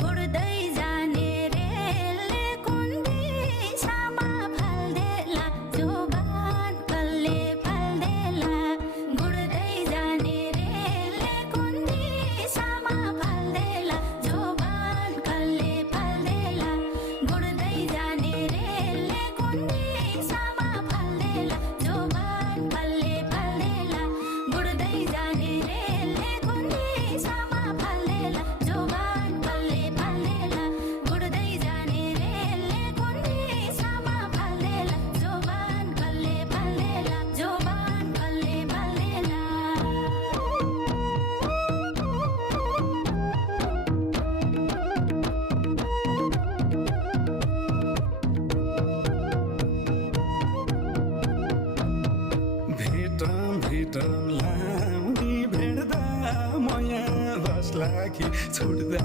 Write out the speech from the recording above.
गुड्दै जाने रेलले कुन दिशामा फाल्देला जोबान कसले फाल्देला गुड्दै जाने रेलले कुन दिशामा फाल्देला जोबान कसले फाल्देला गुड्दै जाने रेलले कुन दिशामा फाल्देला जोबान कसले फाल्देला गुड्दै जाने रेलले कुन दिशामा फाल्देला जोबान कसले फाल्देला गुड्दै जाने रेलले कुन दिशामा फाल्देला जोबान कसले फाल्देला जोबान कसले फाल्देला भेटौँला भेट्दा माया बस्ला कि छुट्दा